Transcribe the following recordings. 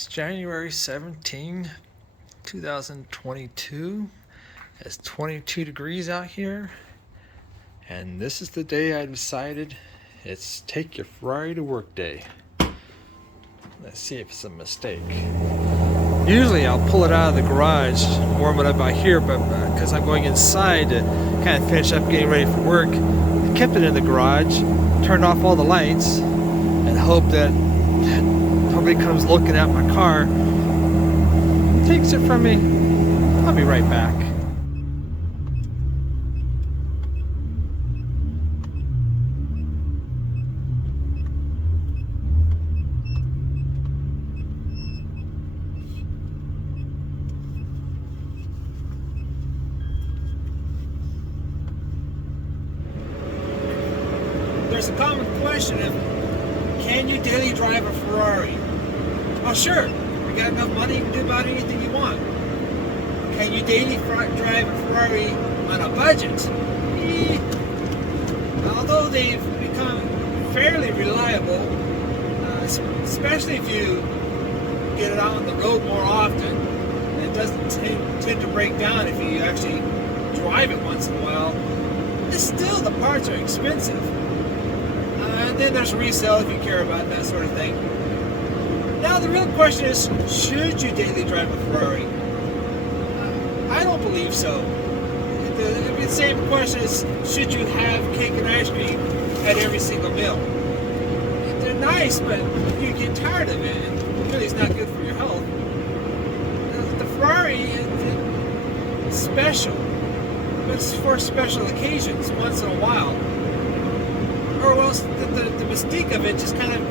It's January 17, 2022. It's 22 degrees out here. And this is the day I decided it's take your Ferrari to work day. Let's see if it's a mistake. Usually I'll pull it out of the garage, warm it up out here, but because I'm going inside to kind of finish up getting ready for work, I kept it in the garage, turned off all the lights, and hope that nobody comes looking at my car, takes it from me. I'll be right back. There's a common question of, can you daily drive a Ferrari? Oh sure, you got enough money, you can do about anything you want. Can you daily drive a Ferrari on a budget? Although they've become fairly reliable, especially if you get it out on the road more often, it doesn't tend to break down if you actually drive it once in a while. Still, the parts are expensive. And then there's resale if you care about that sort of thing. Now the real question is, should you daily drive a Ferrari? I don't believe so. The same question is, should you have cake and ice cream at every single meal? They're nice, but you get tired of it, and really it's not good for your health. The Ferrari is special. It's for special occasions, once in a while. Or else the mystique of it just kind of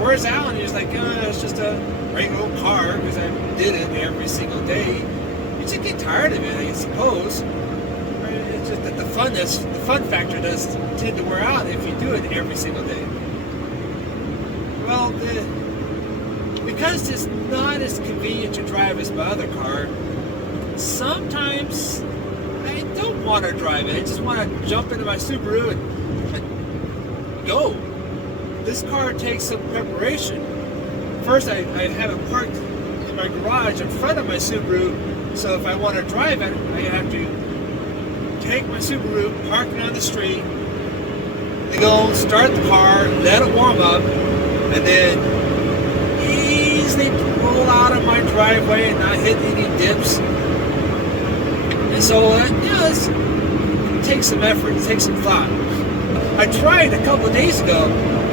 wears out, and you're just like, it's just a regular old car because I did it every single day. You just get tired of it, I suppose. It's just that the fun factor does tend to wear out if you do it every single day. Well, because it's not as convenient to drive as my other car, sometimes I don't want to drive it. I just want to jump into my Subaru and go. This car takes some preparation. First, I have it parked in my garage in front of my Subaru, so if I want to drive it, I have to take my Subaru, park it on the street, then go start the car, let it warm up, and then easily pull out of my driveway and not hit any dips. And so, it takes some effort, it takes some thought. I tried a couple of days ago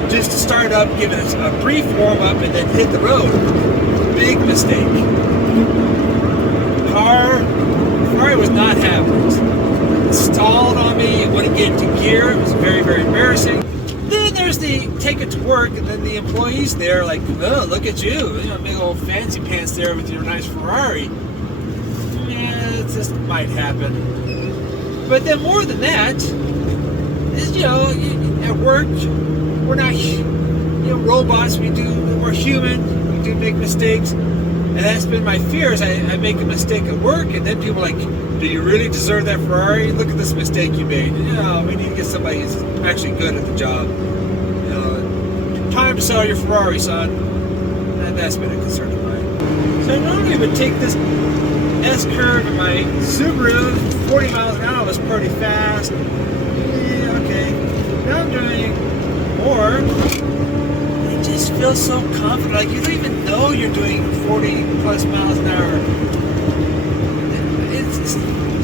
just to start up, give it a brief warm-up, and then hit the road. Big mistake. Ferrari was not having it. It stalled on me, it wouldn't get into gear, it was very, very embarrassing. Then there's the take it to work, and then the employees there like, oh, look at you, big old fancy pants there with your nice Ferrari. Yeah, it just might happen. But then more than that, is, at work, we're not, robots. We're human. We do make mistakes, and that's been my fear. Is I make a mistake at work, and then people are like, do you really deserve that Ferrari? Look at this mistake you made. We need to get somebody who's actually good at the job. Time to sell your Ferrari, son. And that's been a concern of mine. So I normally would take this S-curve in my Subaru. 40 miles an hour was pretty fast. Now I'm doing more. It just feels so confident. Like you don't even know you're doing 40 plus miles an hour. You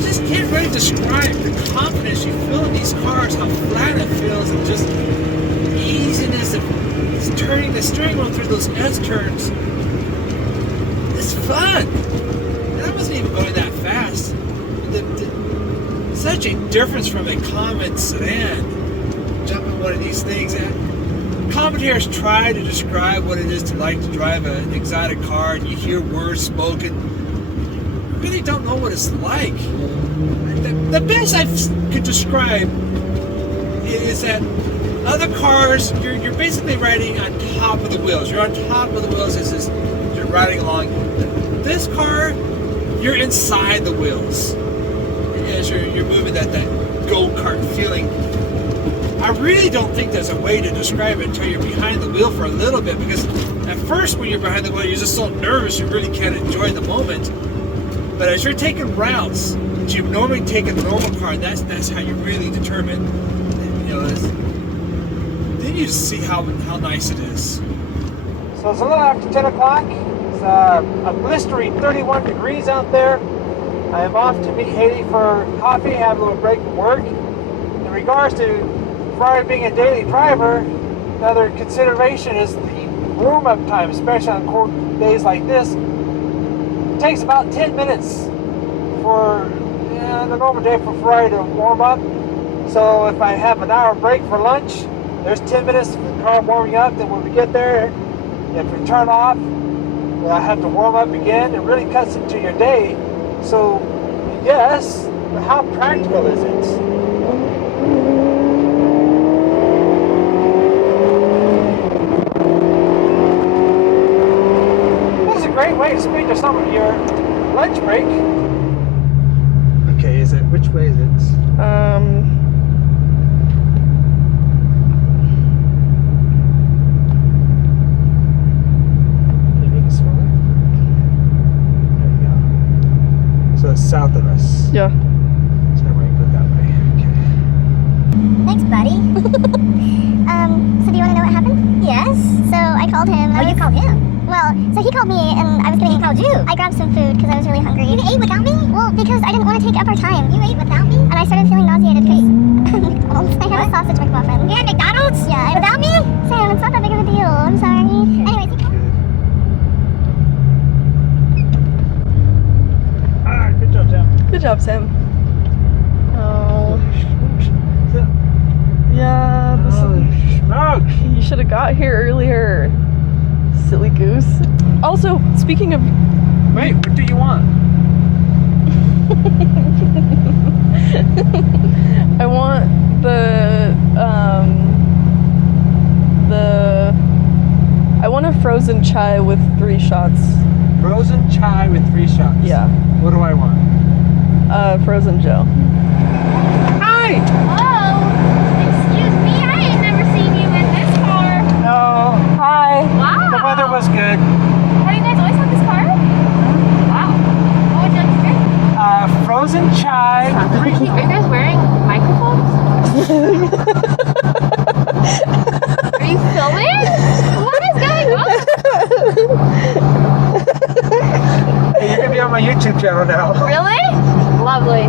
just can't really describe the confidence you feel in these cars, how flat it feels, and just the easiness of turning the steering wheel through those S-turns. It's fun. And I wasn't even going that fast. Such a difference from a common sedan. Jumping one of these things. Commentators try to describe what it is to like to drive an exotic car, and you hear words spoken. You really don't know what it's like. The best I could describe is that other cars, you're basically riding on top of the wheels. You're on top of the wheels as you're riding along. This car, you're inside the wheels as you're moving that go-kart feeling. I really don't think there's a way to describe it until you're behind the wheel for a little bit, because at first when you're behind the wheel, you're just so nervous you really can't enjoy the moment. But as you're taking routes that you normally take in a normal car, that's how you really determine, you know, then you just see how nice it is. So it's a little after 10 o'clock. It's a blistering 31 degrees out there. I am off to meet Haley for coffee, have a little break from work. In regards to Ferrari being a daily driver, another consideration is the warm-up time, especially on cold days like this. It takes about 10 minutes for the normal day for Ferrari to warm up. So if I have an hour break for lunch, there's 10 minutes for the car warming up. Then when we get there, if we turn off, I have to warm up again. It really cuts into your day. So yes, but how practical is it? This is a great way to speed to some of your lunch break. Okay, which way is it? So it's south of us. Yeah. So I'm going to go that way. Okay. Thanks, buddy. So do you want to know what happened? Yes. So I called him. Oh, you called him? Well, so he called me and I was gonna. He called you? I grabbed some food because I was really hungry. You ate without me? Well, because I didn't want to take up our time. You ate without me? And I started feeling nauseated because I had a sausage McMuffin. You had McDonald's? Yeah. Without me? Sam, it's not that big of a deal. I'm sorry. Anyways, he called. Alright, good job, Sam. Good job, Sam. Oh. Yeah, this Smokes! you should have got here earlier. Silly goose. Also, speaking of... Wait, what do you want? I want I want a frozen chai with 3 shots. Frozen chai with 3 shots. Yeah. What do I want? Frozen Joe. Hi! Oh, excuse me. I ain't never seen you in this car. No, Hi. Wow. the weather was good. Have you guys always had this car? Wow. What would you like to drink? Frozen chai with 3 Are you guys wearing microphones? Are you filming? What is going on? Hey, you're going to be on my YouTube channel now. Really? Lovely.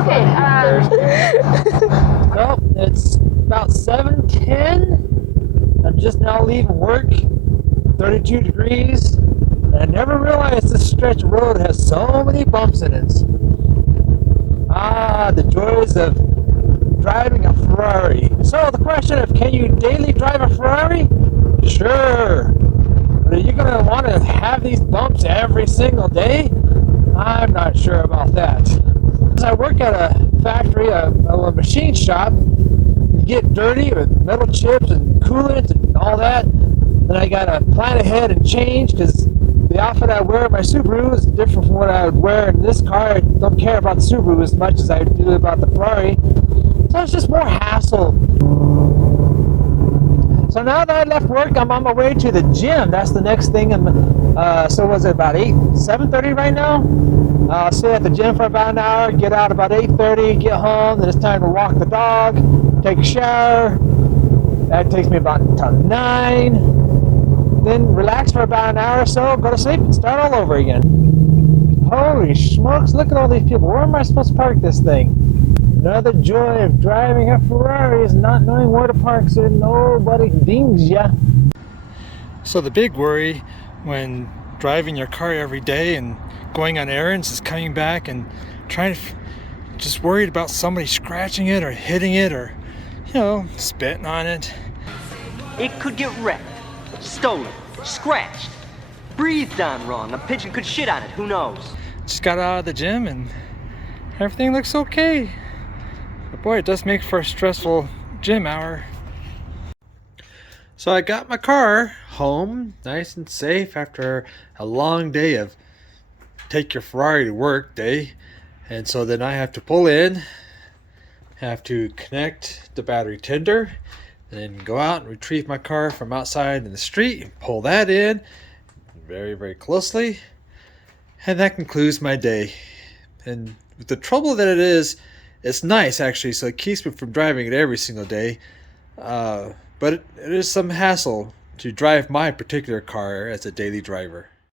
Okay, Well, it's about 7:10. I'm just now leaving work. 32 degrees. And I never realized this stretch of road has so many bumps in it. Ah, the joys of driving a Ferrari. So the question of, can you daily drive a Ferrari? Sure. But are you going to want to have these bumps every single day? I'm not sure about that. I work at a factory, a machine shop. You get dirty with metal chips and coolant and all that. Then I got to plan ahead and change because the outfit I wear in my Subaru is different from what I would wear in this car. I don't care about the Subaru as much as I do about the Ferrari. So it's just more hassle. So now that I left work, I'm on my way to the gym. That's the next thing. So was it about 7:30 right now? I'll stay at the gym for about an hour, get out about 8:30, get home, then it's time to walk the dog, take a shower. That takes me about until 9. Then relax for about an hour or so, go to sleep, and start all over again. Holy smokes, look at all these people. Where am I supposed to park this thing? Another joy of driving a Ferrari is not knowing where to park so nobody dings ya. So the big worry when driving your car every day and going on errands is coming back and trying to just worried about somebody scratching it or hitting it or, spitting on it. It could get wrecked, stolen, scratched, breathed on wrong. A pigeon could shit on it, who knows? Just got out of the gym and everything looks okay. But boy, it does make for a stressful gym hour. So I got my car home nice and safe after a long day of take your Ferrari to work day. And so then I have to pull in, have to connect the battery tender, and then go out and retrieve my car from outside in the street and pull that in very, very closely. And that concludes my day. And with the trouble that it is, it's nice actually, so it keeps me from driving it every single day. But it is some hassle to drive my particular car as a daily driver.